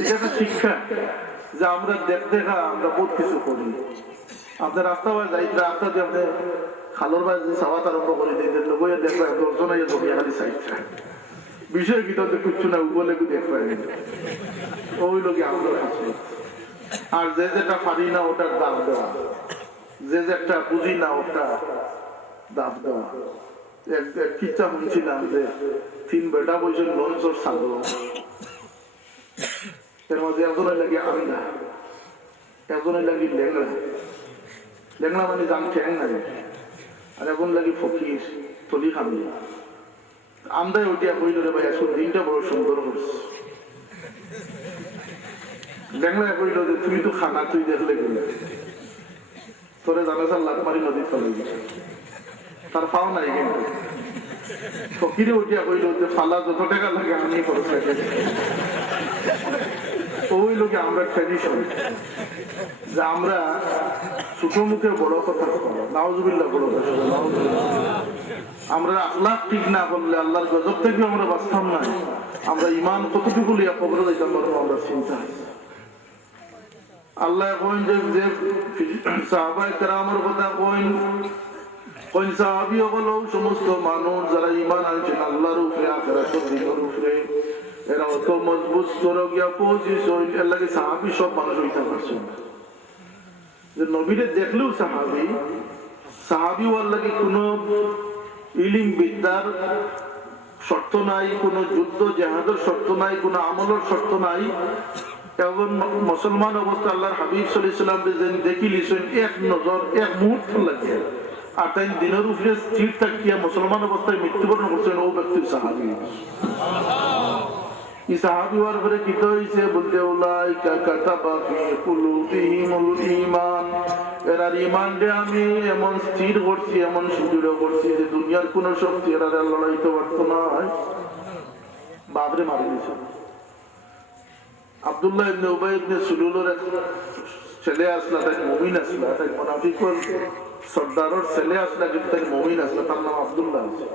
এটা একটা শিক্ষা যে আমরা দেখা আমরা বহুত কিছু করি। আপনার রাস্তা বাই যাই রাস্তা দিয়ে আপনি খালোর বাই যে সাবাত আরম্ভ করে দিই লোক দেখবা দর্শন জমিয়া খালি সাইডটা বিষয় কি তো কিচ্ছু না উপলে দেখবা ওই লোকে আমরা আছে। আর যে যেটা পারি না ওটার দাম দেওয়া, যে যেটা বুঝি না ওটা দাম দেওয়া। কিচ্ছা শুনছিলাম যে 3 বেটা বসে লঞ্চর ছাড়ো, এর মধ্যে একজনের লাগে আমিনা, একজনের লাগি লেংড়া, লেংড়া মানে জান ঠেং নাই, আর এখন লাগি ফকির তলি খামি। আমরাই ওটিয়া কইল রে ভাই আসলে দিনটা বড় সুন্দর করছে। লেংড়া কইল যে তুই তো খানা তুই দেখলে গেলে তোরে জানা স্যার লাতমারি নদী চলে গেছে, তার পাও নাই কিন্তু ফকিরে উঠিয়া কইল যে ফালা যত টাকা লাগে আমি খরচ রাখি। ওই লোকে আমরা ট্র্যাডিশন যে আমরা ছোট মুখে বড় কথা নাউজুবিল্লাহ বড় কথা, আমরা আল্লাহ ঠিক না করলে আল্লাহর গজব থেকে আমরা বাঁচতাম না। আমরা ইমান কতটুকু লিয়া কবরে দিতাম আমরা চিন্তা। আল্লাহ কইন যে সাহাবায়ে কেরামের কথা কইন সাহাবী হলো সমস্ত মানুষ যারা ঈমান আনছেন আল্লাহর উপরে আখিরাতের দিনের উপরে, এরা অত মজবুত স্তরে গিয়া পৌঁছেছেন। এর লাগে সাহাবী সব মানুষ হইতে পারছে না। যে নবীরে দেখলেও সাহাবী ওয়ার লাগে কোনো ইলিম বিদ্যার শর্ত নাই, কোনো যুদ্ধ জেহাদের শর্ত নাই, কোনো আমলের শর্ত নাই। এবং মুসলমান অবস্থা আল্লাহর হাবিব সাল্লাল্লাহু আলাইহি ওয়াসাল্লাম দেখি লিছেন এক নজর এক মুহূর্ত লাগে, আর তাই দিনের উপরে স্থির থাকিয়া মুসলমান অবস্থায় মৃত্যুবরণ করছেন ও ব্যক্তির সাহাবী। এই সাহাবী হওয়ার পরে কি হইছে বলতে উলাইকা কাতাবা ফি কুলুবিহিমুল ঈমান, এরা ঈমানকে আমি এমন স্থির করছি, এমন সুদৃঢ় করছি যে দুনিয়ার কোন শক্তি এরা লড়াইতে পারত না। বাবরে মারি দিয়েছে। আব্দুল্লাহ ইবনে উবাই ইবনে সুলুলের ছেলে আসলা, তাই মুমিন আসলা, তাই মুনাফিকের সর্দারের ছেলে আসলা, কিন্তু তাই মুমিন আসলা, তার নাম আব্দুল্লাহ আছে।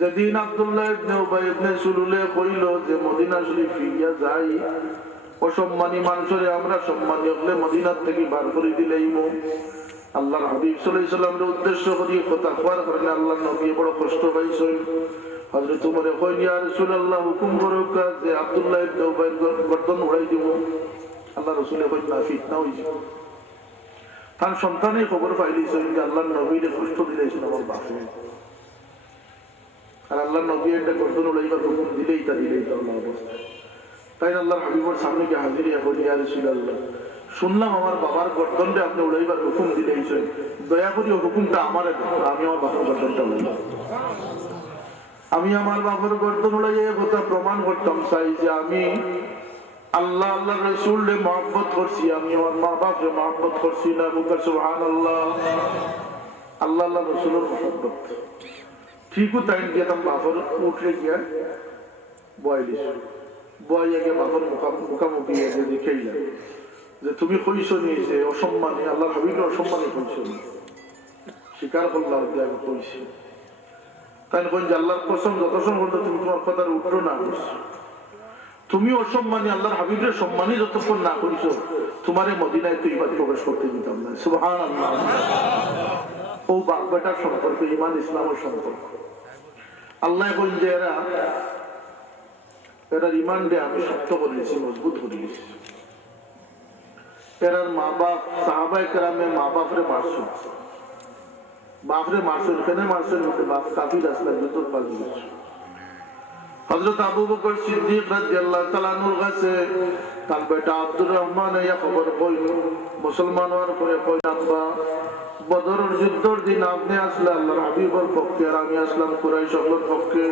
যেদিন আব্দুল্লাহ ইবনে উবাই ইবনে সুলুলে কইল যে মদিনা শরীফ ফিরিয়া যাই, অসম্মানী মানুষের আমরা সম্মানী হলে মদিনার থেকে বার করে দিলেই আল্লাহর হাবিব সাল্লাল্লাহু আলাইহি ওয়াসাল্লামের উদ্দেশ্য করে কথা কওয়ার কারণে আল্লাহর নবী বড় কষ্ট পাইছেন। হযরত ওমর কইল ইয়া রাসূলুল্লাহ হুকুম করুক যে আব্দুল্লাহ ইবনে উবাইর গর্দন উড়াই দিব। আল্লাহ রাসূল কইল না, ফিতনা হইছে। তার সন্তানের খবর পাইলেছেন যে আল্লাহর নবীর কষ্ট দিলেছেন আমার বাপে, আর আল্লাহর নবী একটা গর্দন উড়াইবার হুকুম দিলেই তা আল্লাহ অবস্থা। তাই আল্লাহর হাবিবের সামনে গিয়ে হাজির হইয়া কইল ইয়া রাসূলুল্লাহ, শুনলাম আমার বাবার গর্দনটা আপনি উড়াইবার হুকুম দিলেছেন, দয়া করে হুকুমটা আমারে দেন, আমি আমার বাবার গর্দনটা উড়াইব। আমি আমার বাবার গর্দন উড়াইয়া কথা প্রমাণ করতাম চাই যে আমি আল্লাহ আল্লাহ রাসূলকে মহব্বত করছি, আমি আমার মা বাপকে মহব্বত করছি না। বুকার সুবহানাল্লাহ, আল্লাহ আল্লাহ রাসূলের মহব্বত ঠিকও তাই গেতাম বাপর উঠে গিয়া বয়লিস বয়ে গিয়ে বাপর মুখামুখি দেখেইলাম যে তুমি কইছো নি যে অসম্মানী আল্লাহ হাবিবের অসম্মানী কইছো, স্বীকার করলাম যে আমি কইছি। তাই কইন যে আল্লাহর কসম যত সম্পর্ক তুমি তোমার কথার উত্তর না করছো, তুমি অসম্মানী আল্লাহর হাবিবের সম্মানী যতক্ষণ না করিছো তোমারে মদিনায় তুই বাদ প্রবেশ করতে দিতাম না। সুবহানাল্লাহ। ও বাপ বেটার সম্পর্ক, ঈমান ইসলামের সম্পর্ক। আল্লাহ কইন যে এরা ঈমান দিয়ে আমি শক্ত করে দিয়েছি, মজবুত করে দিয়েছি। এরার মা বাপ সাহাবায়ে কেরামে মা বাপরে মারছো, বাপরে মারছো, কেন মারছো? বাপ কাফির আসলে যুদ্ধ পালিয়ে গেছে। হযরত আবু বকর সিদ্দিক রাদিয়াল্লাহু তাআলা আনহুর কাছে তার বেটা আব্দুর রহমান এই খবর কইল, মুসলমান হওয়ার পরে কইল আব্বা বদরের যুদ্ধের দিন আপনি আসলে আল্লাহর হাবিবের পক্ষে, আর আমি আসলাম কুরাইশের পক্ষে।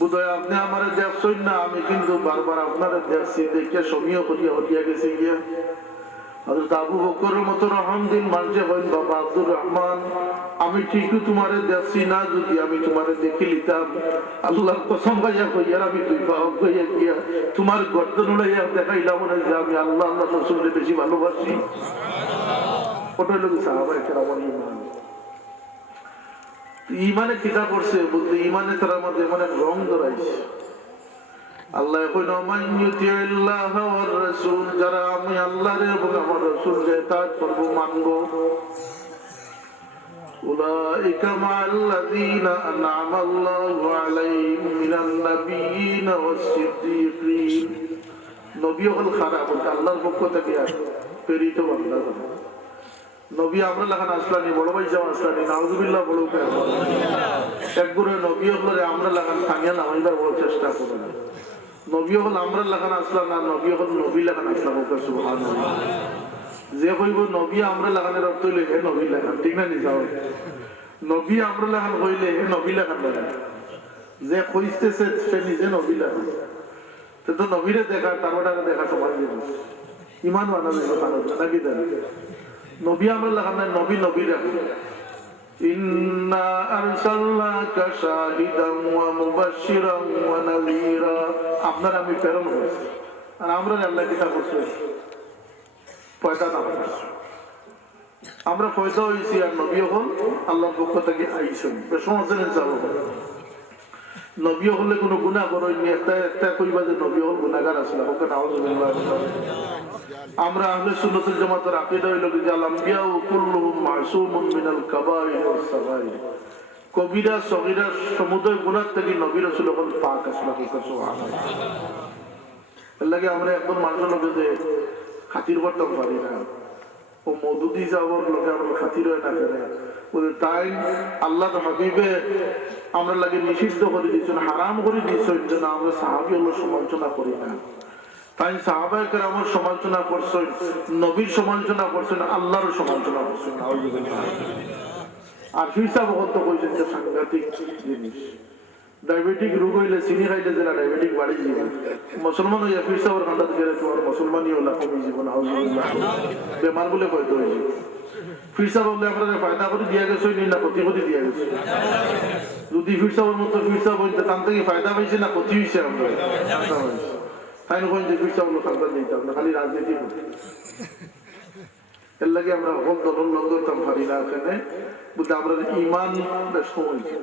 বুঝায় আপনি আমারে দেখছেন না, আমি কিন্তু বারবার আপনারে দেখছি, দেখে সমীহ করিয়া হইয়া গেছি গিয়া। হযরত আবু বকরের মতো রহমদিন মানুষে কইল বাবা আব্দুর রহমান, আমি ঠিকই তোমারে দেখছি না, যদি আমি তোমারে দেখি লিতাম আল্লাহর কসম খাইয়া কইয়া আমি দুই পা হইয়া গিয়া তোমার গর্দন উড়াইয়া দেখাইলাম না যে আমি আল্লাহ আল্লাহ রাসূলকে বেশি ভালোবাসি। ওটা হলো সাহাবায়ে কেরামের ঈমান। ঈমানে কিতা করছে বলতে ঈমানে তার মধ্যে এমন এক রং ধরাইছে আল্লাহ কইল মান ইউতিল্লাহ ওয়ার রাসূল, যারা আমি আল্লাহর এবং আমার রাসূলের ইতাআত করব মানব, উলাইকা মাআল্লাযীনা আন'আমা আল্লাহু আলাইহিম মিনান নাবিয়্যিনা ওয়াস-সিদ্দীকিন। নবী হল খারাপ আল্লাহর পক্ষ থেকে প্রেরিত বান্দা। নবী আমরা লাগান আসলানি, বড় ভাই যাও আসলানি, নাউযুবিল্লাহ বড় উপায় একগুলো নবী হলে আমরা লাগান থামিয়া নামাইবার বড় চেষ্টা করব। নবী হল আমরা লাগান আসলাম না, নবী হল নবী লাগান আসলাম। সুবহানাল্লাহ। যে কইব নবী আমরা লাগানের অর্থ হইলে হে নবী লাগান, ঠিক না নিজাও? নবী আমরা লাগান কইলে হে নবী লাগান লাগান, যে কইতেছে সে নিজে নবী লাগান। তো নবীরে দেখা তারপরে দেখা সমান জিনিস, ইমান বানাবে নাকি দেন? নবী আমরা লাগান না, নবী নবী রাখুন। ইন্না আরসালনাকা শাহিদান ওয়া মুবাশশিরান ওয়া নাযীরা, আপনার আমি প্রেরণ করেছি আর আমরা আল্লাহ কি করছে পয়দা না করছি, আমরা পয়দা হইছি আর নবী হল আল্লাহর পক্ষ থেকে আইছেন। সমাজের যাব নবী হলে কোনো গুনাহ করেননি, একটা কইবা যে নবী হল গুনাহগার আসলে ওকে নাউযুবিল্লাহ। আমরা আহলে সুন্নাত ওয়াল জামাতের আকীদা হইল যে আল আম্বিয়া কুল্লুহুম মাসুমুন মিনাল কাবাইর ওয়াস সাগাইর, কবিরা সগীরা সমুদয় গুনাহ থেকে নবী রাসূল হল পাক আসলে। সুবহানাল্লাহ। এর লাগে আমরা একদম মানুষ লোকে যে খাতির করতে পারি না, ও মওদুদি যাওয়ার লোকে আমরা খাতির হয় না কেন বলে, তাই আল্লাহর হাবিবে আমরা লাগে নিষিদ্ধ করে দিয়েছেন, হারাম করে দিয়েছেন যেন আমরা সাহাবী হলো সমালোচনা করি না। তাই সাহাবায়ে কেরামের সমালোচনা করছেন, নবীর সমালোচনা করছেন, আল্লাহর সমালোচনা করছেন। আর ফিরসা ভগত কইছেন যে সাংঘাতিক জিনিস, ডায়াবেটিক রোগ হইলে চিনি খাইলে যেটা ডায়াবেটিক বাড়ি জীবন, মুসলমান হইয়া ফিরসা ওর কান্ডাতে গেলে তোমার মুসলমানই হলা কমি জীবন বেমার বলে কয়তো হয়েছে। ফিরসা বললে আমরা ফায়দা করে দিয়া গেছে না ক্ষতি ক্ষতি দিয়া গেছে? যদি ফিরসাবের মতো ফিরসা বলতে তার থেকে ফায়দা পাইছে না ক্ষতি হয়েছে? আমরা তাই নয় যে ফিরসা বললো সন্তান দিতে আমরা খালি রাজনীতি করি। এর লাগে আমরা হল দল লগ করতাম পারি না এখানে বলতে আমরা ইমান ব্যস্ত হয়েছে।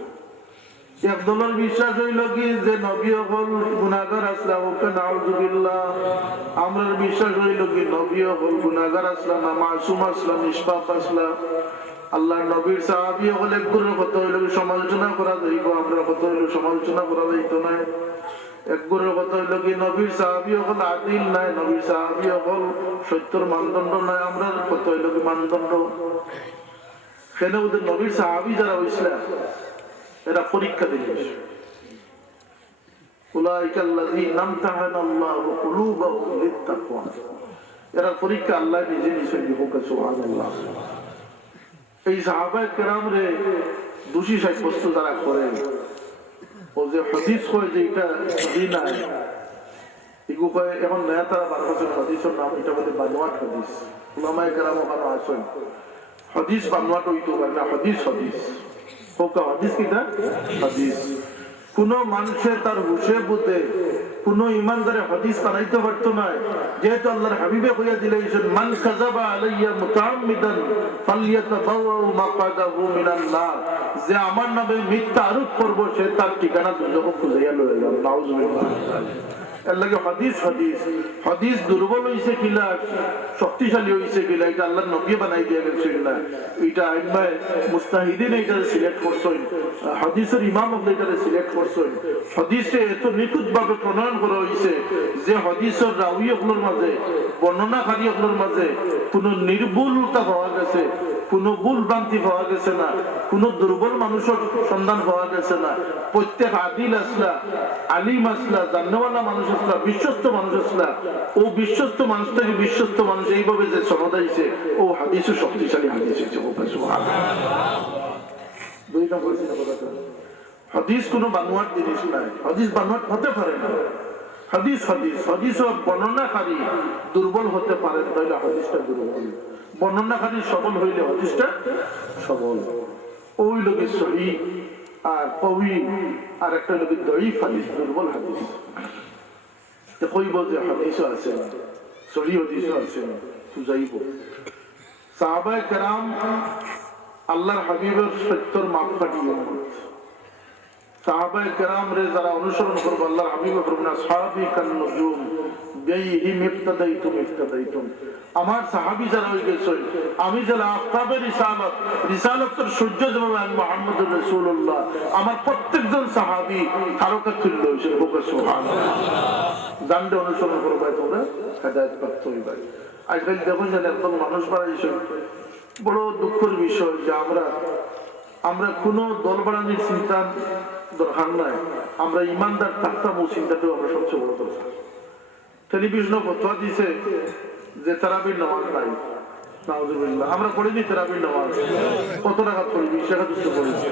একদলের বিশ্বাস হইল কি যে নবী হল গুনাহগার আসলাম, ওকে নাউযুবিল্লাহ। আমরার বিশ্বাস হইল কি নবী হল গুনাহগার আসলাম না, মাসুম আসলাম, নিষ্পাপ আসলাম। আল্লাহ নবীর সাহাবী হল একগুলোর কথা হইল কি সমালোচনা করা যাইব, আমরা কথা হইল সমালোচনা করা যাইত না। একগুলোর কথা হইল কি নবীর সাহাবী হল আদিল নাই, নবীর সাহাবী হল সত্যর মানদণ্ড নাই, আমরা কথা হইল কি মানদণ্ড। কেন ওদের নবীর সাহাবী যারা হইছিল এরা পরীক্ষা দিলে, এরা পরীক্ষা আল্লাহ নিজে নিছেন। সুবহানাল্লাহ। এই সাহাবায়ে কেরাম রে দোষী সাব্যস্ত যারা করে, ও যে হাদিস কয় যে এটা সহি নাই, এগুলো কয় এখন নয়া তারা 12 বছর হাদিসের নাম এটা বলে বানোয়াট হাদিস। উলামায়ে কেরাম ওখানে আসেন হাদিস বানোয়াট হইতো না, হাদিস হাদিস হাদিস কিটা হাদিস। কোন মানুষে তার হুশে বুঝে কোন ইমানদারে হাদিস বানাইতে পারতো না, যেহেতু আল্লাহর হাবিবে কইয়া দিলেন মান কাযাবা আলাইয়া মুতাআম্মিদান ফালইয়াতাবাওয়া মাকআদাহু মিনান নার, যে আমার নামে মিথ্যা আরোপ করবে সে তার ঠিকানা দুজকে খুঁজিয়া লয়ে যাবে। নাউযুবিল্লাহ। এর লাগে হাদিস হাদিস হাদিস দুর্বল হইছে কিলা শক্তিশালী হইছে কিলা এটা আল্লাহর নবী বানাই দিয়া গেছেন না, এটা আইমায়ে মুস্তাহিদিন এটা সিলেক্ট করছেন, হাদিসের ইমাম আপনি এটা সিলেক্ট করছেন। হাদিসে এত নিখুঁতভাবে প্রণয়ন করা হইছে যে হাদিসের রাউয়ীগুলোর মাঝে বর্ণনাকারীগুলোর মাঝে কোনো নির্ভুলতা পাওয়া গেছে, কোনো ভুল ভ্রান্তি পাওয়া গেছে না, কোনো দুর্বল মানুষের সন্ধান পাওয়া গেছে না। প্রত্যেক আদিল আসলা, আলিম আসলা, জান্নাওয়ালা মানুষ আসলা, বিশ্বস্ত মানুষ আসলা, ও বিশ্বস্ত মানুষ থেকে বিশ্বস্ত মানুষ এইভাবে যে সমাদাইছে ও হাদিসও শক্তিশালী হাদিস হয়েছে। হাদিস কোনো বানোয়াট জিনিস নাই, হাদিস বানোয়াট হতে পারে না। হাদিস হাদিস হাদিস বর্ণনাকারী দুর্বল হতে পারে তাহলে হাদিসটা দুর্বল, বর্ণনাকারী সবল হইলে হাদিসটা সবল। ওই লোকের সহি আর কবি আর একটা লোকের দঈফ হাদিস, দুর্বল হাদিস। কইব যে হাদিসও আছে সহি হাদিসও আছে বুঝাইব। সাহাবায়ে কেরাম আল্লাহর হাবিবের সত্যর মাপকাঠি, সাহাবায়ে কেরাম রে যারা অনুসরণ করবে আল্লাহর হাবিব ফরমান আসহাবি কান নুজুম বিহিম ইফতাদাইতুম আমার সাহাবী যারা হয়ে গেছে আমি যারা আফতাবের রিসালাতের সূর্য যেভাবে আমি মুহাম্মদুর রাসূলুল্লাহ আমার প্রত্যেকজন সাহাবী তারকা তুল্য হয়েছে সুবহানাল্লাহ জানতে অনুসরণ করবে তোমরা হেদায়েত প্রাপ্ত হইবে আজকাল দেখুন যে একদম মানুষ বাড়াইছে বড় দুঃখের বিষয় যে আমরা কোনো দল বাড়ানোর চিন্তা দরকার নাই আমরা ইমানদার থাকতাম ও চিন্তাটাও আমরা সবচেয়ে বড় দরকার টেলিভিশনে ফতোয়া দিছে যে তারাবির নামাজ নাই নাউজুবিল্লাহ আমরা পড়িনি তারাবির নামাজ কত টাকা পড়ি 20 টাকা দুটো পড়েছি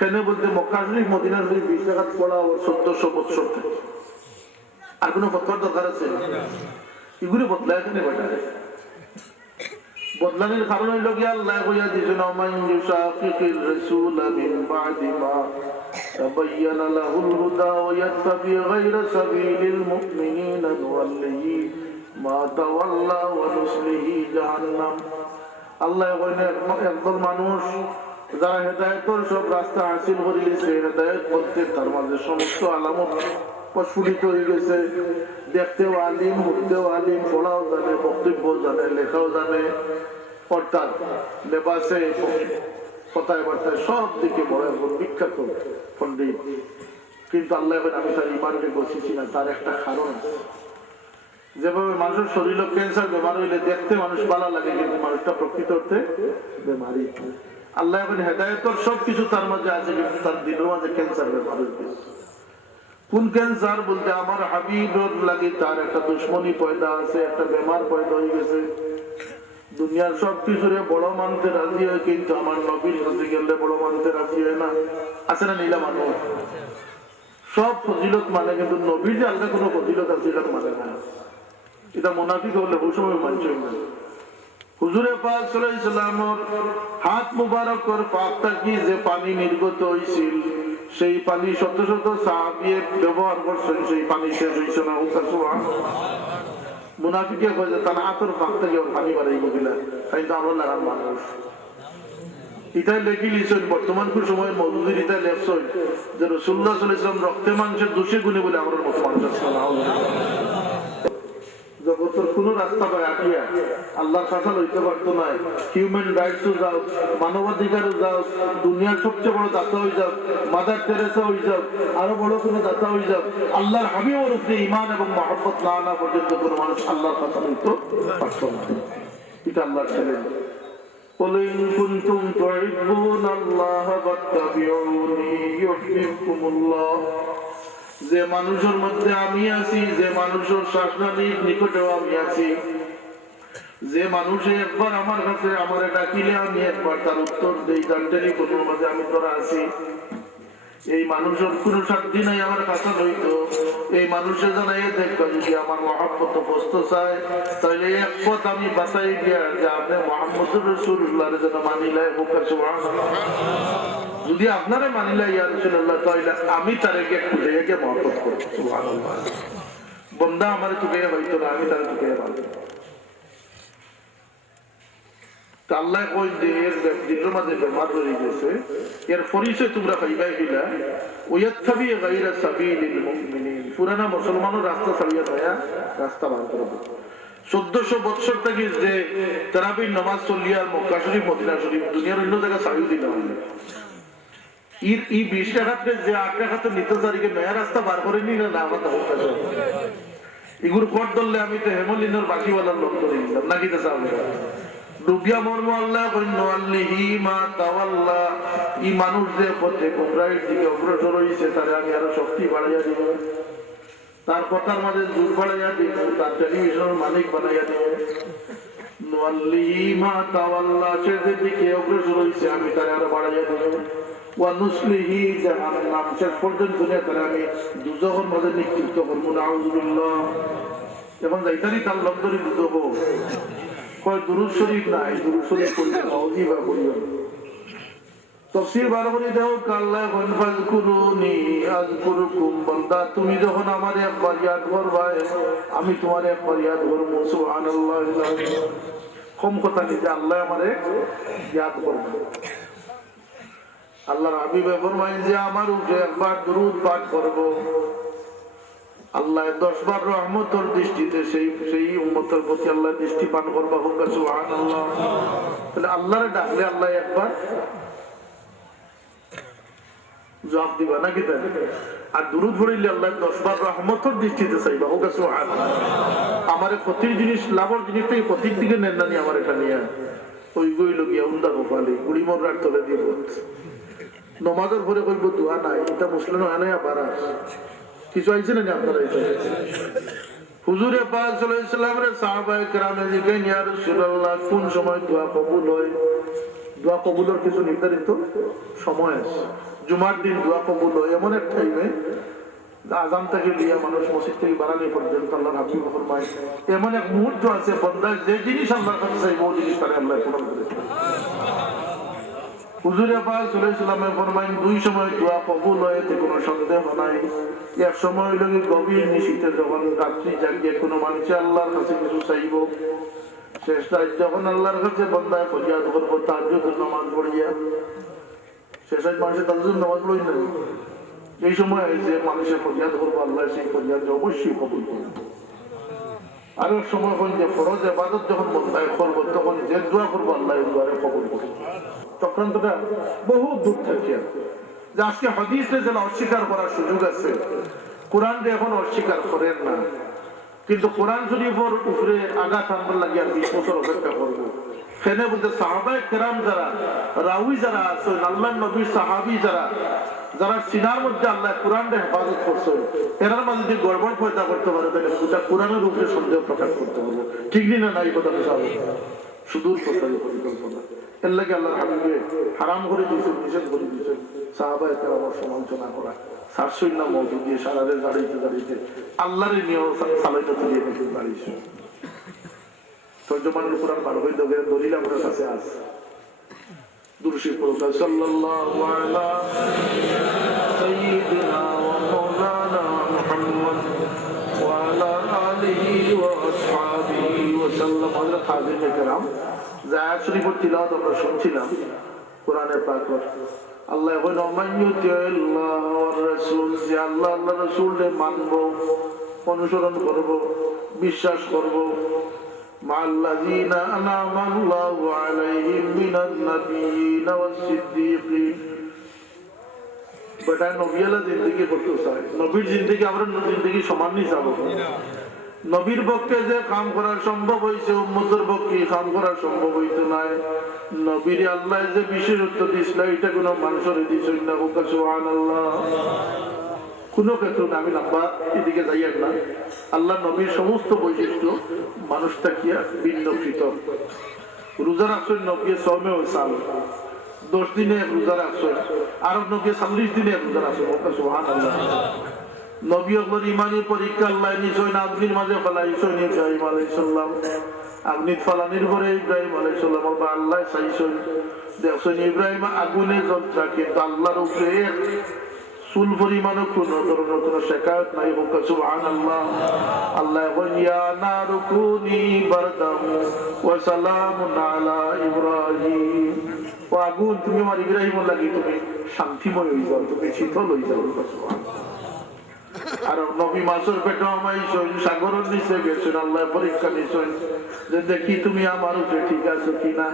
কেন বলতে মক্কা শরীফ মদিনা শরীফ 20 টাকা পড়া 1400 বছর থেকে আর কোনো ফতোয়ার দরকার আছে এগুলো বদলায় এখানে বেটা বদলানোর কারণ হইল কি আল্লাহ কইয়া দিয়েছেন মান ইউশাকিকির রাসূল মিন বাদি মা তাবায়্যানা লাহুল হুদা ওয়া ইয়াত্তাবি গায়রা সাবিলিল মুমিনিনা নুওয়াল্লিহি মা তাওয়াল্লা ওয়া নুসলিহি জাহান্নাম আল্লাহ কইলেন একদল মানুষ যারা হেদায়েতের সব রাস্তা হাসিল করে লিছে হেদায়েত করতে তার মাঝে সমস্ত আলামত প্রস্ফুটিত হয়ে গেছে দেখতেও আলিম উঠতেও আলিম পড়াও জানে বক্তব্য জানে লেখাও জানে অর্থাৎ লেবাসে কথায় বার্তায় সব দিকে বড় বিখ্যাত পণ্ডিত কিন্তু আল্লাহ আমি তার ইমানকে বসেছি না তার একটা কারণ আছে যেভাবে মানুষের শরীরে ক্যান্সার বেমার হইলে দেখতে মানুষ ভালো লাগে কিন্তু মানুষটা প্রকৃত অর্থে বেমারি আল্লাহ হেদায়েতের সবকিছু তার মাঝে আছে কিন্তু তার দিনের মাঝে ক্যান্সার বেমার হইতে কোন ক্যান্সার বলতে আমার হাবিবের লাগে তার একটা দুশ্মনী পয়দা আছে একটা বেমার পয়দা হয়ে গেছে দুনিয়ার সবকিছুরে বড় মানতে রাজি হয় কিন্তু আমার নবীর কাছে গেলে বড় মানতে রাজি হয় না আছে না নীলা মানুষ সব ফজিলত মানে কিন্তু নবীর যে আলাদা কোনো ফজিলত আছে এটা মানে না এটা মুনাফিক হলে ওই সময় মানছে না হুজুরে পাক সাল্লাল্লাহু আলাইহি সাল্লামের হাত মুবারকের পাক থেকে যে পানি নির্গত হইছিল সেই পানি শত শত সাহাবী ব্যবহার করছেন সেই পানি শেষ হইছে না মুনাফিকে কয় যে তার হাতের পাক থেকে পানি বাড়াই গেলা কিন্তু আমরা লাগান মানুষ ইতাই লেখি লিছেন বর্তমান কোন সময় মওদুদের ইতাই লেখছেন যে রাসূলুল্লাহ সাল্লাল্লাহু আলাইহি ওয়াসাল্লাম রক্তে মাংসের দোষে গুণে বলে আমরা মত মানুষ জগতের কোন রাস্তা পায় আটিয়া আল্লাহর কাছে লইতে পারতো না হিউম্যান রাইটস যাও মানবাধিকার যাও দুনিয়ার সবচেয়ে বড় দাতা হয়ে যাও মাদার তেরেসা হয়ে যাও আরো বড় কোনো দাতা হয়ে যাও আল্লাহর হাবিবের উপরে ঈমান এবং মহব্বত না আনা পর্যন্ত কোনো মানুষ আল্লাহর কাছে লইতে পারতো না এটা আল্লাহর ছেলে قل إن كنتم تحبون الله فاتبعوني يحببكم الله যে মানুষের মধ্যে আমি আছি যে মানুষের শাসনানির নিকটেও আমি আছি যে মানুষে একবার আমার কাছে আমারে ডাকিলে আমি একবার তার উত্তর দেই তার টেলিফোনের মধ্যে আমি তোরা আছি এই মানুষের কোনো সাধ্য নাই আমার কাছে হইতো এই মানুষে জানাই দেখবা যদি আমার মহব্বত বস্তু চায় তাহলে এক পথ আমি বাঁচাই দিয়া যে আপনি মুহাম্মদুর রাসূলুল্লাহর জন্য মানিলাই বুকার সুবহানাল্লাহ যদি আপনারা মানিলা ইয়া রাসূলুল্লাহ তাহলে আমি তারকে খুঁজে মহব্বত করব সুবহানাল্লাহ বন্দা আমারে তুকে হইতো না আমি তার তুকে ভালো আল্লাহ কই যে এর দিলের মধ্যে বেমার হয়ে গেছে এর পরিচয় তোমরা পাইবাই কিনা ওয়াত্তাবি গায়রা সাবিলিল মুমিনিন পুরানা মুসলমানের রাস্তা ছাড়িয়া দেয়া রাস্তা বার করবে 1400 বছর থেকে যে তারাবির নামাজ চলিয়া মক্কা শরীফ মদিনা শরীফ দুনিয়ার অন্য জায়গা ছাড়িয়ে দিল এই 20 টাকাতে যে 8 টাকাতে নিতে তারিখে নয়া রাস্তা বার করে নি না আমার কাছে এগুলো কর ধরলে আমি তো হেমলিনের বাকিওয়ালার লোক করে দিলাম নাকি তো চাও ডুবিয়া মর্ম আল্লাহ কইনওয়াল্লিহি মা তাওয়াল্লা এই মানুষ যে পথে গোমরাহির দিকে অগ্রসর হইছে তারে আমি আরো শক্তি বাড়াইয়া দিব তার কথার মাঝে জোর বাড়াইয়া দিব তার টেলিভিশনের মালিক বানাইয়া দিব নোয়াল্লিহি মা তাওয়াল্লা সে যে দিকে অগ্রসর হইছে আমি তারে আরো বাড়াইয়া দিব ওয়া নুসলিহি জাহান্নাম শেষ পর্যন্ত তারে আমি দুজখের মাঝে নিক্ষিপ্ত করব নাউযুবিল্লাহ এখন যাইতারি তার লব্ধরি দুজখ কয় দুরূদ শরীফ নাই দুরূদ শরীফ পড়তে নাউজি বা পড়িও তাফসীর বারবারই দাও আল্লাহ ফাযকুরুনি আযকুরুকুম বান্দা তুমি যখন আমারে একবার ইয়াদ করবা আমি তোমারে একবার ইয়াদ করব সুবহানাল্লাহ কম কথা নিতে আল্লাহ আমারে ইয়াদ করবে আল্লাহর হাবিবে ফরমায় যে আমার উপরে একবার দুরূদ পাঠ করব, আল্লাহ 10 বার রহমতের দৃষ্টিতে সেই উম্মতের প্রতি আল্লাহ দৃষ্টি পান করবা। হোক সুবহানাল্লাহ। তাহলে আল্লাহরে ডাকলে আল্লাহ একবার জবাব দিবা নাকি তাই? আর দুরূদ পড়িলে আল্লাহ 10 বার রহমতের দৃষ্টিতে চাইবা। হোক সুবহানাল্লাহ। আমার ক্ষতির জিনিস লাভর জিনিসটাই ক্ষতির দিকে নেন না, আমার এটা নিয়ে ওই গইল গিয়া উন্দা গোপালি গুড়ি মরার তলে দিব নমাজের পরে কইব দোয়া নাই, এটা মুসলিম হয় না বারা কিছু আইছে না আপনারা? হুজুরে পাক সাল্লাল্লাহু আলাইহি ওয়াসাল্লামের সাহাবায়ে কেরামে জিজ্ঞেস ইয়া রাসূলুল্লাহ কোন সময় দোয়া কবুল হয়? দোয়া কবুলের কিছু নির্ধারিত সময় আছে। জুমার দিন দোয়া কবুল হয় এমন এক টাইমে আযান থেকে লিয়া মানুষ মসজিদ থেকে বাড়ানি পর্যন্ত আল্লাহর হাবিব ফরমায় এমন এক মুহূর্ত আছে বান্দা যে জিনিস আল্লাহর কাছে চাইবে ওই জিনিস তারে আল্লাহ পূরণ করে দেন। হুজুরে পাক সাল্লাল্লাহু আলাইহি ওয়াসাল্লাম ফরমায় দুই সময় দোয়া কবুল হয় এতে কোনো সন্দেহ নাই। এক সময় হইল গভীর নিশীথে যখন রাত্রি জাগিয়ে কোনো মানুষ আল্লাহর কাছে কিছু চাইব, শেষ রাত যখন আল্লাহর কাছে বান্দায় ফরিয়াদ করবো তাহাজ্জুদের নামাজ পড়িয়া, শেষ রাত মানুষের তাহাজ্জুদের নামাজ পড়ই না, এই সময় যে মানুষের ফরিয়াদ করবো আল্লাহ সেই ফরিয়াদ অবশ্যই কবুল করবে। আর এক সময় যে ফরজ ইবাদত যখন বান্দায় করবো তখন যে দোয়া করবো আল্লাহ এই দোয়ারে কবুল করবে। চক্রান্তটা বহু দূর থেকে যে আজকে হাদিসে যেন অস্বীকার করার সুযোগ আছে, কোরআনকে এখন অস্বীকার করেন না, কিন্তু কোরআন শরীফের উপরে আঘাত আনবার লাগে আর 20 বছর অপেক্ষা করবো। সেনে বলতে সাহাবায়ে কেরাম যারা রাউই যারা আছেন আল্লাহর নবীর সাহাবী যারা সিনার মধ্যে আল্লাহ কোরআনকে হেফাজত করছেন, এরার মাঝে যদি গড়বড় পয়দা করতে পারে তাহলে গোটা কোরআনের উপরে সন্দেহ প্রকাশ করতে পারবো। ঠিক না না? এই কথা সুদূর প্রসারী পরিকল্পনা। এর লাগে আল্লাহর হাবিবে হারাম করে দিয়েছেন, নিষেধ করে দিয়েছেন সাহাবায়ে কেরামের সমালোচনা করা। সারসইন না মৌজুদ দিয়ে সারারে দাঁড়িয়ে আল্লাহরে নিয়েও সালাইটা তুলিয়ে কিন্তু দাঁড়িয়েছে। তর্জমানের কোরআন বার হইল দলিল আমাদের কাছে আছে। দুরূদ পড়ুন সাল্লাল্লাহু আলা সাইয়্যিদিনা ওয়া মাওলানা মুহাম্মদ ওয়া আলা আলিহি ওয়া আসহাবিহি ওয়া সাল্লাম। হযরত হাজির কেরাম যারা শরীফের তিলাওয়াত আমরা শুনছিলাম কোরআনের পাক, আল্লাহ বলেন মাইয়ুতিল্লাহ ওয়ার রাসূল, যে আল্লাহ আল্লাহর রাসূলকে মানব, অনুসরণ করব, বিশ্বাস করব, মাআল্লাযীনা আনআমা আল্লাহু আলাইহিম মিনান নাবিয়্যিনা ওয়াস সিদ্দীকিন। বেটা নবীলা জিন্দেগি করতে চাই, নবীর জিন্দেগি আমরা জিন্দেগি সমান নি যাব। নবীর পক্ষে যে কাম করা সম্ভব হয়েছে উম্মতের পক্ষে কাম করা সম্ভব হইতো না। নবীর আল্লাহ যে বিশেষত্ব দিয়েছিল এটা কোন মানুষের দিয়েছেন না। সুবহানাল্লাহ। কোন ক্ষেত্রে আমি লম্বা এদিকে যাই না, আল্লাহ নবীর সমস্ত বৈশিষ্ট্য মানুষটা কি ভিন্নকৃত। রোজা রাখছেন নবী সৌমে সাল 10 দিনে রোজা রাখছেন, আরব নবী 40 দিনে রোজা রাখছেন। সুবহানাল্লাহ। নবী হলেন ইমানি পরীক্ষা আল্লাহ নিশ্চয় আগ্নির মাঝে ফেলাইছেন ইব্রাহিম আলাইহিস সালাম। আগ্নি ফলানির পরে ইব্রাহিম আলাইহিস সালাম আল্লাহ চাইছেন দেখছেন ইব্রাহিম আগুনে জ্বলছে, কিন্তু আল্লাহর উপরে চুল পরিমাণও কোনো ধরনের কোনো শেখায়ত নাই। হোক সুবহানাল্লাহ। আল্লাহ বলেন ইয়া নারু কুনি বারদাম ওয়া সালামুন আলা ইব্রাহিম। ও আগুন তুমি আমার ইব্রাহিমের লাগি তুমি শান্তিময় হয়ে যাও, তুমি শীতল হয়ে যাও। আর নবী মাসুর পেটে আমাইছেন, সাগরের নিচে গেছেন, আল্লাহ পরীক্ষা নিছেন যে দেখি তুমি আমার উপরে ঠিক আছো কিনা।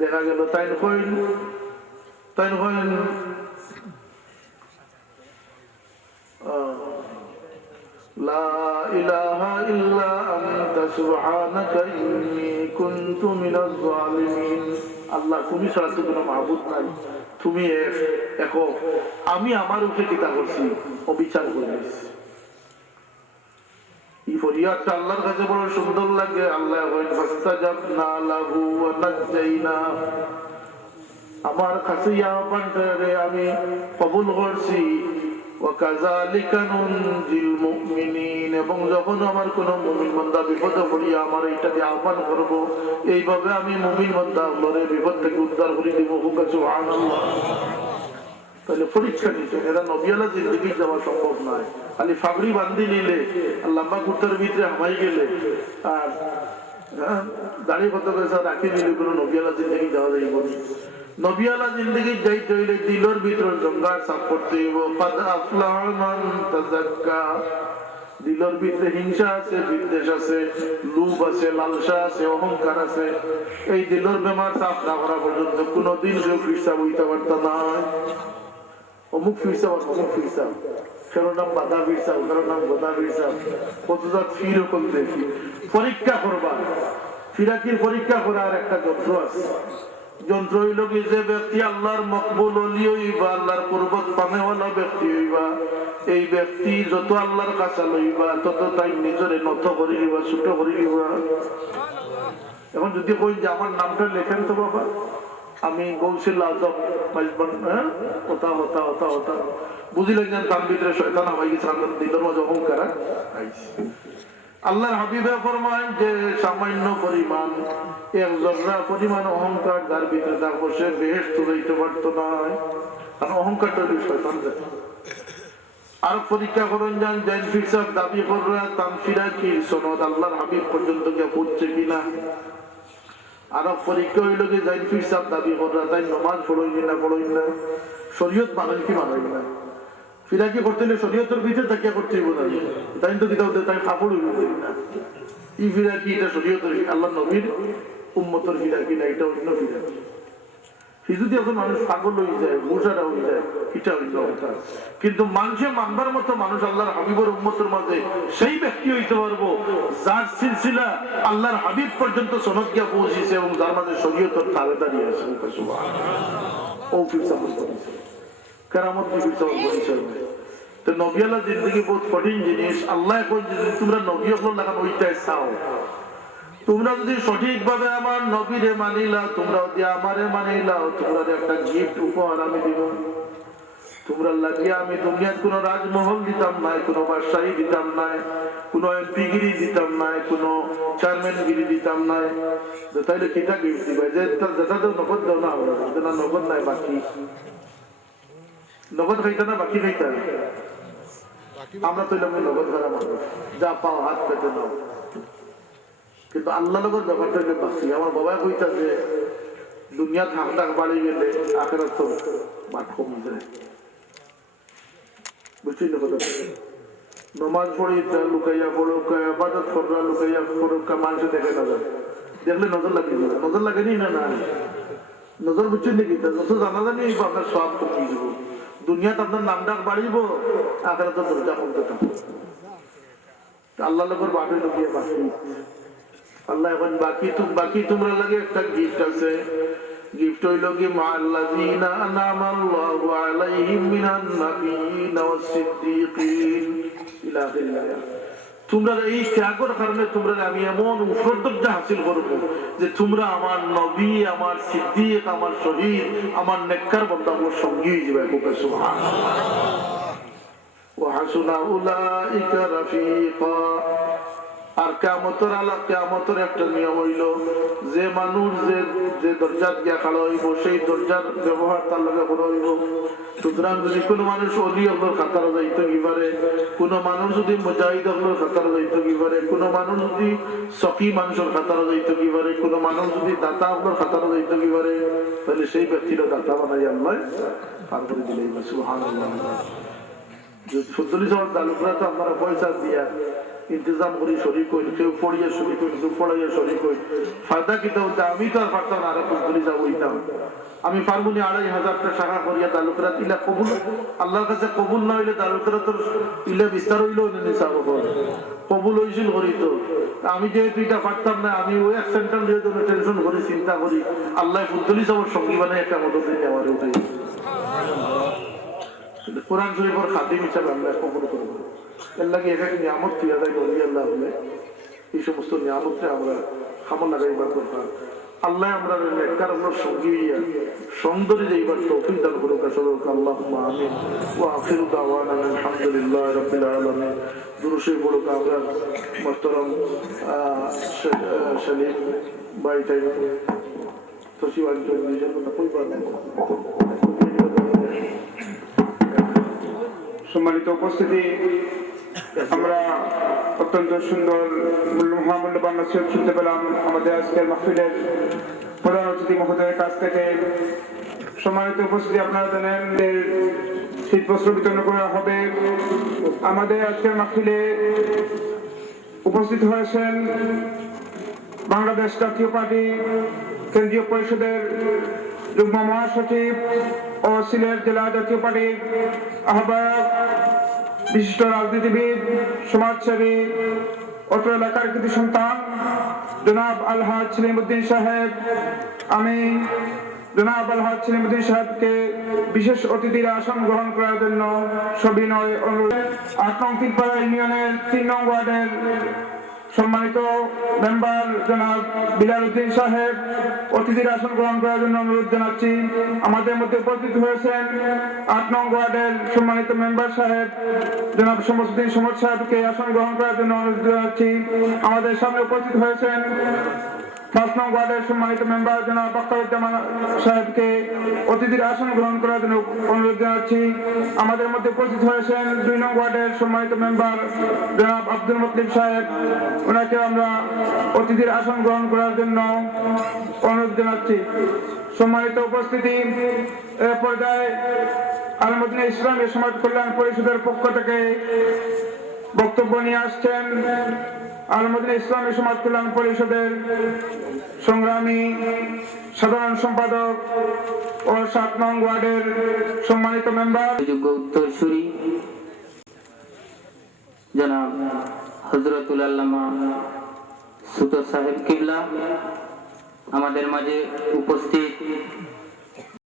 দেখা গেল তাই হইল লা ইলাহা ইল্লা আনতা সুবহানাকা ইন্নী কুনতু মিনাজ জালিমিন। আল্লাহ তুমি ছাড়া তো কোনো মাবুদ নাই, তুমি একক, আমি আমার উপরে কিতা করছি অবিচার করেছি। এই ফরিয়াদটা আল্লাহর কাছে বড় সুন্দর লাগে। আল্লাহ বলেন ফাস্তাজাবনা লাহু ওয়া নাজাইনা, আমার কাছে আহ্বানটারে আমি কবুল করছি। ওয়াকাযালিকা নুনজিল মুমিনিন, এবং যখন আমার কোন মুমিন বান্দা বিপদে পড়িয়া আমার এইটা দিয়ে আহ্বান করব, এইভাবে আমি মুমিন বান্দা আল্লাহর বিপদ থেকে উদ্ধার করে দিব। সুবহানাল্লাহ। তাহলে পরীক্ষা নিচ্ছে, এরা নবিয়ালা জিন্দগি যাওয়া সম্ভব নয়। খালি ফাবরি বান্ধি নিলে আর লম্বা কুর্তার ভিতরে হামাই গেলে আর দাঁড়িয়ে কত পয়সা রাখি দিলে কোনো নবিয়ালা জিন্দগি যাওয়া যাইব। নবিয়ালা জিন্দগি যাইতে হইলে দিলের ভিতর জঙ্গার সাফ করতে হইব। কাদ আফলাহা মান তাযাক্কা। দিলের ভিতরে হিংসা আছে, বিদ্বেষ আছে, লোভ আছে, লালসা আছে, অহংকার আছে। এই দিলের বেমার সাফ না করা পর্যন্ত কোনদিন কেউ ফিরসাব হইতে পারত না। অমুক ফিরসাব, অমুক ফিরসাব, কারোর নাম বাধা ফিরসাব, কারোর নাম গোদা ফিরসাব, কতজাত ফির রকম দেখি। পরীক্ষা করবা, ফিরাকির পরীক্ষা করার একটা যন্ত্র আছে। যন্ত্র হইল কি, যে ব্যক্তি আল্লাহর মকবুল ওলি হইবা, আল্লাহর কুরবত পানেওয়ালা ব্যক্তি হইবা, এই ব্যক্তি যত আল্লাহর কাছে লইবা তত তাই নিজরে নত করি লিবা, ছোট করি লিবা। এখন যদি কই যে আমার নামটা লেখেন তো বাবা, আমি গৌসিল আজম হতা হতা হতা হতা বুঝিলেন যে তার ভিতরে শয়তান হয়ে গেছে, দিলের মাঝে অহংকার আইছে। আল্লাহর হাবিবে ফরমান যে সামান্য পরিমাণ, এক জররা পরিমাণ অহংকার যার ভিতরে থাকবো সে বেহেশত যাইতে পারতো না। কারণ অহংকারটা শয়তান জাতি। আর পরীক্ষা করেন যান জেন ফিরসাব দাবি কররা তানফিরা কি সনদ আল্লাহর হাবিব পর্যন্ত গিয়ে পৌঁছে কিনা। আর পরীক্ষা হইল কি জেন ফিরসাব দাবি কররা তাই নমাজ পড়ই না, শরীয়ত মানেন কি মানেন না। ফিরাকি করতে হলে শরীয়তের ভিতরে তাকিয়া করতে হইব না, তাই তো দিতে হতে তাই কাপড় হইব না। ই ফিরাকি এটা শরীয়তের, আল্লাহ নবীর উম্মতের ফিরাকি না, এটা অন্য ফিরাকি। যদি এখন মানুষ পাগল হয়ে যায়, বোঝাটা হয়ে যায়, এটা হইতে অবস্থা। কিন্তু মানুষে মানবার মতো মানুষ আল্লাহর হাবিবের উম্মতের মাঝে সেই ব্যক্তি হইতে পারবো যার সিলসিলা আল্লাহর হাবিব পর্যন্ত সনদ গিয়া পৌঁছেছে এবং যার মাঝে শরীয়তের তাবেদারি আছে। ও ফিরসাব করেছে, কেরামত ফিরসাব করেছে। তো নবিয়ালা জিন্দগি বহুত কঠিন জিনিস। আল্লাহ এখন যদি তোমরা নবী হল লাগান ওইটাই চাও, তোমরা যদি সঠিক ভাবে আমার নবীরে মানিলা, তোমরা যদি আমারে মানিলাও, তোমরা একটা গিফট উপহার আমি দিব। তোমরা লাগিয়ে আমি দুনিয়ার কোন রাজমহল দিতাম নাই, কোন বাদশাহী দিতাম নাই, কোন এমপিগিরি দিতাম নাই, কোন চেয়ারম্যানগিরি দিতাম নাই। তাইলে কিটা গিফট দিবা? যে যেটা তো নগদ দাও না, আমরা নগদ নাই, বাকি নগদ খাইতা না, বাকি খাইতা। আমরা তো নগদ খারাপ মানুষ, যা পাও হাত পেতে নাও। কিন্তু আল্লাহ নগর ব্যাপারটা হইলে বাকি। আমার বাবা কইতা যে দুনিয়া ঠান্ডা বাড়ি গেলে আখেরাত তো মাঠ কমে যায়। বুঝছি না কথা? নমাজ পড়ি লুকাইয়া পড়ুক, আবাদত কররা লুকাইয়া পড়ুক, মানুষ দেখে না যায়, দেখলে নজর লাগে, নজর লাগেনি না না নজর বুঝছেন নাকি? যত জানা জানি আপনার সব কমিয়ে দিব। দুনিয়াতে আপনার নাম ডাক বাড়িব, আখেরাত দরজা কমতে থাকবে। আল্লাহ লগর বাড়ি লুকিয়ে বাকি আল্লাহ এখন বাকি তোমরা লাগে একটা গিফট আছে। গিফট হইল কি, মাআল্লাযীনা আনআমাল্লাহু আলাইহিম মিনান নাবিয়্যিনা ওয়াস সিদ্দীকিন ইলা আখিরিহ। তোমরা এই ত্যাগের কারণে তোমরা আমি এমন উফরদর্জা হাসিল করব যে তোমরা আমার নবী, আমার সিদ্দীক, আমার শহীদ, আমার নেককার বান্দাদের সঙ্গী হয়ে যাবে। সুবহানাল্লাহ। ওয়া হাসুনা উলাইকা রাফিকা। আর কিয়ামতের একটা নিয়ম হইল, যে মানুষ যে দরজাত গিয়া খাড়া হইব সেই দরজার ব্যবহার তার লগে করা হইব। সুতরাং যদি কোনো মানুষ অলি হকর খাতার যাইতে কি পারে, কোনো মানুষ যদি মুজাহিদ হকর খাতার যাইতে কি পারে, কোনো মানুষ যদি সকি মানুষের খাতার যাইতে কি পারে, কোনো মানুষ যদি দাতা হকর খাতার যাইতে কি পারে, তাহলে সেই ব্যক্তির দাতা বানাই আল্লাহ পার করে দিলেই। সুবহানাল্লাহ। ৪০ তালুকরা তো আপনারা পয়সা দিয়া ইন্তজাম করি শরীর করি, কেউ পড়িয়ে শরীর করি, কেউ পড়াইয়া শরীর করি। ফায়দা কিতা হচ্ছে, আমি তো আর পারতাম না, আরো ৪০ হইতাম। আমি পারবো নি ২৫০০টা শাখা করিয়া তালুকরা ইলা কবুল, আল্লাহর কাছে কবুল না হইলে তালুকরা তোর ইলা বিস্তার হইলো নিসাব কবুল হয়েছিল করি। তো আমি যেহেতু এটা পারতাম না, আমি ওই এক সেন্টার দিয়ে টেনশন করি, চিন্তা করি। আল্লাহ ৪০ আমার সঙ্গী বানাই একটা মতো দিনে আমার উঠে কোরআন শরীফের খাদিম হিসাবে আমরা কবুল করবো। এর লাগে এক এক নিয়ামত ফিরে যায় বলি আল্লাহ হলে এই সমস্ত নিয়ামতকে আমরা খামল লাগাইবার দরকার। আল্লাহ আমরা নেককার আমরা সঙ্গী সৌন্দর্য যাইবার তৌফিক দান করুক। আল্লাহুম্মা আমিন। ওয়া আখিরু দাওয়ানা আলহামদুলিল্লাহি রাব্বিল আলামিন। দুরূদ পড়ুক আমরা মুহতারাম সলিম ভাই তাই সচিবালয় নিজের কথা কইবার। সম্মানিত উপস্থিতি, আমরা অত্যন্ত সুন্দর মহামূল্যবান নসিহত শুনতে পেলাম আমাদের আজকের মাহফিলের প্রধান অতিথি মহোদয়ের কাছ থেকে। সম্মানিত উপস্থিতি, আপনারা জানেন যে শীতবস্ত্র বিতরণ করা হবে। আমাদের আজকের মাহফিলে উপস্থিত হয়েছেন বাংলাদেশ জাতীয় পার্টি কেন্দ্রীয় পরিষদের যুগ্ম মহাসচিব ও সিলেট জেলা জাতীয় পার্টির আহ্বায়ক, বিশিষ্ট রাজনীতিবিদ, সমাজসেবী, অত্র এলাকার কৃতি সন্তান জনাব আলহাজ সেলিমউদ্দিন সাহেব। আমি জনাব আলহাজ সেলিমউদ্দিন সাহেবকে বিশেষ অতিথির আসন গ্রহণ করার জন্য সবিনয় অনুরোধ। ৮ নং তিলপাড়া ইউনিয়নের ৩ নং ওয়ার্ডের সম্মানিত মেম্বার জনাব বিলাল উদ্দিন সাহেব অতিথির আসন গ্রহণ করার জন্য অনুরোধ জানাচ্ছি। আমাদের মধ্যে উপস্থিত হয়েছেন ৮ নং ওয়ার্ডের সম্মানিত মেম্বার সাহেব জনাব শমসুদ্দিন সমদ সাহেবকে আসন গ্রহণ করার জন্য অনুরোধ জানাচ্ছি। আমাদের সামনে উপস্থিত হয়েছেন ৫ নং ওয়ার্ডের সম্মানিত মেম্বার জনাব বাক্কারুজ্জামান সাহেবকে অতিথির আসন গ্রহণ করার জন্য অনুরোধ জানাচ্ছি। আমাদের মধ্যে উপস্থিত হয়েছেন ২ নং ওয়ার্ডের সম্মানিত মেম্বার জনাব আব্দুল মুত্তালিব সাহেব, ওনাকে আমরা অতিথির আসন গ্রহণ করার জন্য অনুরোধ জানাচ্ছি। সম্মানিত উপস্থিতি, এ পর্যায়ে আল-মদিনা ইসলামী সমাজ কল্যাণ পরিষদের পক্ষ থেকে বক্তব্য নিয়ে আসছেন আল-মদিনা ইসলামী সমাজ কল্যাণ পরিষদের সংগ্রামী সাধারণ সম্পাদক ও ৭ নং ওয়ার্ডের সম্মানিত মেম্বার যোগ্য উত্তরসূরি জনাব হযরতুল আল্লামা সুতো সাহেব কিবলা, আমাদের মাঝে উপস্থিত